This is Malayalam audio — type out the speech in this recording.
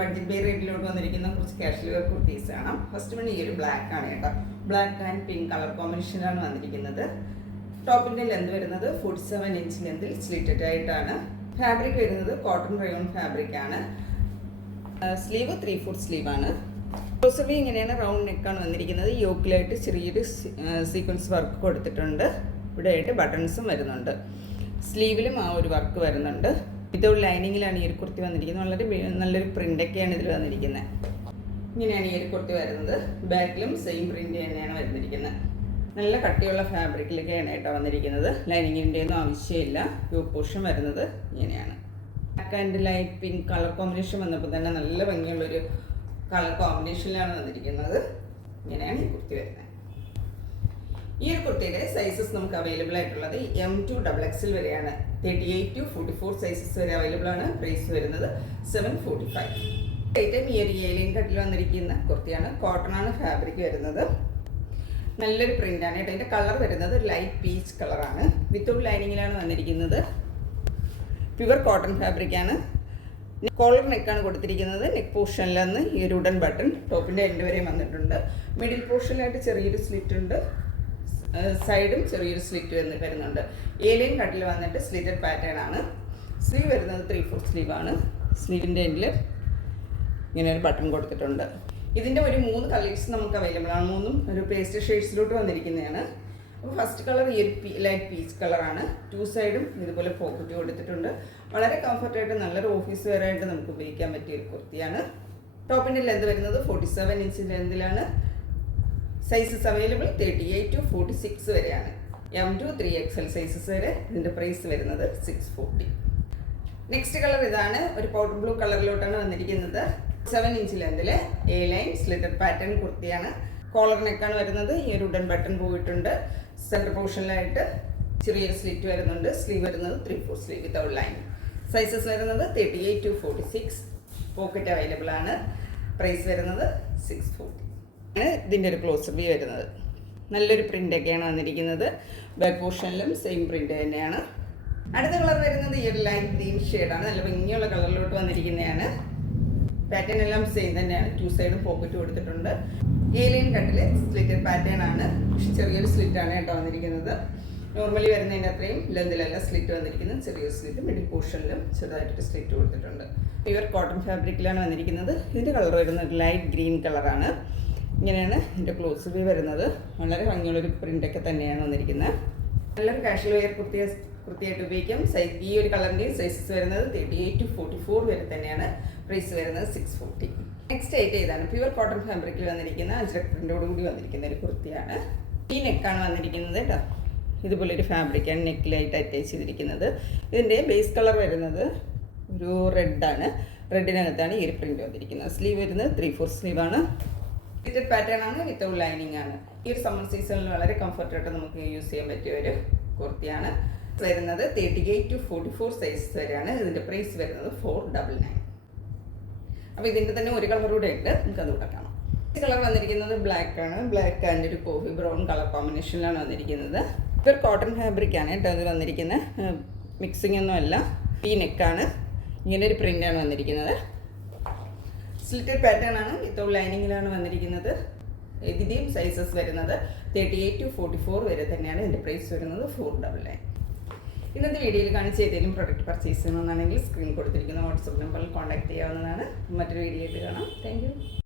ബഡ്ജറ്റ് ബേ റേറ്റിലോട്ട് വന്നിരിക്കുന്ന കുറച്ച് കാഷ്വൽ വെയർ കുർത്തീസ് കാണാം. ഫസ്റ്റ് വൺ ഈ ഒരു ബ്ലാക്ക് ആണ് കേട്ടോ. ബ്ലാക്ക് ആൻഡ് പിങ്ക് കളർ കോമ്പിനേഷനാണ് വന്നിരിക്കുന്നത്. ടോപ്പിൻ്റെ ലെന്ത് വരുന്നത് 47 ഇഞ്ച് ലെന്തിൽ സ്ലിറ്റഡ് ആയിട്ടാണ്. ഫാബ്രിക് വരുന്നത് കോട്ടൺ റയോൺ ഫാബ്രിക് ആണ്. സ്ലീവ് 3/4 സ്ലീവ് ആണ്. ക്ലോസറി ഇങ്ങനെയാണ്, റൗണ്ട് നെക്കാണ് വന്നിരിക്കുന്നത്. യോക്കിലായിട്ട് ചെറിയൊരു സീക്വൻസ് വർക്ക് കൊടുത്തിട്ടുണ്ട്. ഇവിടെ ആയിട്ട് ബട്ടൺസും വരുന്നുണ്ട്. സ്ലീവിലും ആ ഒരു വർക്ക് വരുന്നുണ്ട്. വിത്തൗട്ട് ലൈനിങ്ങിലാണ് ഈ ഒരു കുർത്തി വന്നിരിക്കുന്നത്. വളരെ നല്ലൊരു പ്രിൻ്റൊക്കെയാണ് ഇതിൽ വന്നിരിക്കുന്നത്. ഇങ്ങനെയാണ് ഈ ഒരു കുർത്തി വരുന്നത്. ബാക്കിലും സെയിം പ്രിൻ്റ് തന്നെയാണ് വന്നിരിക്കുന്നത്. നല്ല കട്ടിയുള്ള ഫാബ്രിക്കിലൊക്കെയാണ് കേട്ടോ വന്നിരിക്കുന്നത്. ലൈനിങ്ങിൻ്റെ ഒന്നും ആവശ്യമില്ല. യോക്ക് പോർഷൻ വരുന്നത് ഇങ്ങനെയാണ്. Black and light pink colour combination വന്നപ്പോൾ തന്നെ നല്ല ഭംഗിയുള്ളൊരു കളർ കോമ്പിനേഷനിലാണ് വന്നിരിക്കുന്നത്. ഇങ്ങനെയാണ് ഈ കുർത്തി വരുന്നത്. ഈ ഒരു കുർത്തിയുടെ സൈസസ് നമുക്ക് അവൈലബിൾ ആയിട്ടുള്ളത് M to XXL വരെയാണ്. 38 to 44 സൈസസ് വരെ അവൈലബിൾ ആണ്. പ്രൈസ് വരുന്നത് 745. ഐറ്റം ഈ ഒരു ഏലിയൻ കട്ടിൽ വന്നിരിക്കുന്ന കുർത്തിയാണ്. കോട്ടൺ ആണ് ഫാബ്രിക് വരുന്നത്. നല്ലൊരു പ്രിൻ്റാണ് കേട്ടോ. ഇതിൻ്റെ കളർ വരുന്നത് ലൈറ്റ് പീച്ച് കളറാണ്. വിത്തൗട്ട് ലൈനിങ്ങിലാണ് വന്നിരിക്കുന്നത്. Pure cotton ഫാബ്രിക്കാണ്. കോളർ നെക്കാണ് കൊടുത്തിരിക്കുന്നത്. നെക്ക് പോർഷനിൽ നിന്ന് ഈ ഒരു ഉഡൻ ബട്ടൺ ടോപ്പിൻ്റെ എൻഡ് വരെ വന്നിട്ടുണ്ട്. മിഡിൽ പോർഷനിലായിട്ട് ചെറിയൊരു സ്ലിറ്റ് ഉണ്ട്. സൈഡും ചെറിയൊരു സ്ലിറ്റ് വരുന്നുണ്ട്. ഏലിയൻ കട്ടിൽ വന്നിട്ട് സ്ലിറ്റഡ് പാറ്റേൺ ആണ്. സ്ലീവ് വരുന്നത് 3/4 സ്ലീവാണ്. സ്ലീവിൻ്റെ എൻഡിൽ ഇങ്ങനെ ഒരു ബട്ടൺ കൊടുത്തിട്ടുണ്ട്. ഇതിൻ്റെ ഒരു 3 കളേഴ്സ് നമുക്ക് അവൈലബിൾ ആണ്. 3ഉം ഒരു പേസ്റ്റ് ഷെയ്ഡ്സിലോട്ട് വന്നിരിക്കുന്നതാണ്. അപ്പോൾ ഫസ്റ്റ് കളർ ഈ ഒരു ലൈറ്റ് പീച്ച് കളറാണ്. 2 സൈഡും ഇതുപോലെ പോക്കറ്റ് കൊടുത്തിട്ടുണ്ട്. വളരെ കംഫർട്ടായിട്ട് നല്ലൊരു ഓഫീസ് വെയറായിട്ട് നമുക്ക് ഉപയോഗിക്കാൻ പറ്റിയ ഒരു കുർത്തിയാണ്. ടോപ്പിൻ്റെ ലെന്ത് വരുന്നത് 47 ഇഞ്ച് ലെന്തിലാണ്. സൈസസ് അവൈലബിൾ 38 to 46 വരെയാണ്. M to 3XL സൈസസ് വരെ. ഇതിൻ്റെ പ്രൈസ് വരുന്നത് 640. നെക്സ്റ്റ് കളർ ഇതാണ്. ഒരു പൗഡർ ബ്ലൂ കളറിലോട്ടാണ് വന്നിരിക്കുന്നത്. 7 ഇഞ്ച് ലെന്തിൽ A ലൈൻ സ്ലിറ്റഡ് പാറ്റേൺ കുർത്തിയാണ്. കോളർ നെക്കാണ് വരുന്നത്. ഈ ഒരു ഉഡൻ ബട്ടൺ പോയിട്ടുണ്ട്. സെൻറ്റർ പോർഷനിലായിട്ട് ചെറിയൊരു സ്ലിറ്റ് വരുന്നുണ്ട്. സ്ലീവ് വരുന്നത് 3/4 സ്ലീവ് വിത്തൗട്ട് ലൈൻ. സൈസസ് വരുന്നത് 38 to 46. പോക്കറ്റ് അവൈലബിൾ ആണ്. പ്രൈസ് വരുന്നത് 640. ഇതിൻ്റെ ഒരു ക്ലോസർ വ്യൂ വരുന്നത്. നല്ലൊരു പ്രിൻ്റൊക്കെയാണ് വന്നിരിക്കുന്നത്. ബാക്ക് പോർഷനിലും സെയിം പ്രിൻ്റ് തന്നെയാണ്. അടുത്ത കളർ വരുന്നത് ഈ ഒരു ലൈറ്റ് ഗ്രീൻ ഷെയ്ഡാണ്. നല്ല ഭംഗിയുള്ള കളറിലോട്ട് വന്നിരിക്കുന്നതാണ്. പാറ്റേൺ എല്ലാം സെയിം തന്നെയാണ്. 2 സൈഡും പോക്കറ്റ് കൊടുത്തിട്ടുണ്ട്. ഏലിയൻ കട്ടിൽ സ്ലിറ്റഡ് പാറ്റേൺ ആണ്. പക്ഷെ ചെറിയൊരു സ്ലിറ്റാണ് കേട്ടോ വന്നിരിക്കുന്നത്. നോർമലി വരുന്നതിൻ്റെ അത്രയും ലെന്തിലല്ല സ്ലിറ്റ് വന്നിരിക്കുന്നത്. ചെറിയൊരു സ്ലിറ്റ് മിഡിൽ പോർഷനിലും ചെറുതായിട്ടൊരു സ്ലിറ്റ് കൊടുത്തിട്ടുണ്ട്. പ്യുവർ കോട്ടൺ ഫാബ്രിക്കിലാണ് വന്നിരിക്കുന്നത്. ഇതിൻ്റെ കളർ വരുന്നത് ലൈറ്റ് ഗ്രീൻ കളറാണ്. ഇങ്ങനെയാണ് ഇതിൻ്റെ ക്ലോസ് വ്യൂ വരുന്നത്. വളരെ ഭംഗിയുള്ളൊരു പ്രിൻ്റൊക്കെ തന്നെയാണ് വന്നിരിക്കുന്നത്. നല്ലൊരു കാഷ്വൽ വെയർ കുർത്തിയായിട്ട് ഉപയോഗിക്കാം. ഈ ഒരു കളറിൻ്റെയും സൈസസ് വരുന്നത് 38 to 44 വരെ തന്നെയാണ്. പ്രൈസ് വരുന്നത് 640. നെക്സ്റ്റ് ഐറ്റം ഇതാണ്. പ്യുവർ കോട്ടൺ ഫാബ്രിക്കിൽ വന്നിരിക്കുന്ന അജ്രക് പ്രിൻ്റോടുകൂടി വന്നിരിക്കുന്ന ഒരു കുർത്തിയാണ്. ഈ നെക്കാണ് വന്നിരിക്കുന്നത് കേട്ടോ. ഇതുപോലൊരു ഫാബ്രിക്കാണ് നെക്കിലായിട്ട് അറ്റാച്ച് ചെയ്തിരിക്കുന്നത്. ഇതിൻ്റെ ബേസ് കളർ വരുന്നത് ഒരു റെഡാണ്. റെഡിനകത്താണ് ഈ ഒരു പ്രിൻ്റ് വന്നിരിക്കുന്നത്. സ്ലീവ് വരുന്നത് 3/4 സ്ലീവാണ്. സ്ലിറ്റഡ് പാറ്റേൺ ആണ്. വിത്തൗട്ട് ലൈനിങ് ആണ്. ഈ ഒരു സമ്മർ സീസണിൽ വളരെ കംഫർട്ടായിട്ട് നമുക്ക് യൂസ് ചെയ്യാൻ പറ്റിയ ഒരു കുർത്തിയാണ്. വരുന്നത് 38 to 44 സൈസ് വരെയാണ്. ഇതിൻ്റെ പ്രൈസ് വരുന്നത് 499. അപ്പോൾ ഇതിൻ്റെ തന്നെ ഒരു കളർ കൂടെ ഉണ്ട്. നമുക്കത് കൂടെ കാണാം. ഈ കളർ വന്നിരിക്കുന്നത് ബ്ലാക്ക് ആണ്. ബ്ലാക്ക് ആൻഡ് ഒരു കോഫി ബ്രൗൺ കളർ കോമ്പിനേഷനിലാണ് വന്നിരിക്കുന്നത്. ഇതൊരു കോട്ടൺ ഫാബ്രിക്കാണ് കേട്ടോ അത് വന്നിരിക്കുന്നത്. മിക്സിംഗ് ഒന്നും അല്ല. ഈ നെക്കാണ്. ഇങ്ങനെ ഒരു പ്രിൻ്റാണ് വന്നിരിക്കുന്നത്. സ്ലിറ്റഡ് പാറ്റേൺ ആണ്. വിത്തൗട്ട് ലൈനിങ്ങിലാണ് വന്നിരിക്കുന്നത്. ഇതിൻ്റെയും സൈസസ് വരുന്നത് 38 to 44 വരെ തന്നെയാണ്. ഇതിൻ്റെ പ്രൈസ് വരുന്നത് 499. ഇന്നത്തെ വീഡിയോയിൽ കാണിച്ച ഏതെങ്കിലും പ്രൊഡക്റ്റ് പർച്ചേസ് ചെയ്യണമെന്നാണെങ്കിൽ സ്ക്രീൻ കൊടുത്തിരിക്കുന്ന വാട്സപ്പ് നമ്പറിൽ കോൺടാക്ട് ചെയ്യാവുന്നതാണ്. മറ്റൊരു വീഡിയോ ആയിട്ട് കാണാം. Thank you.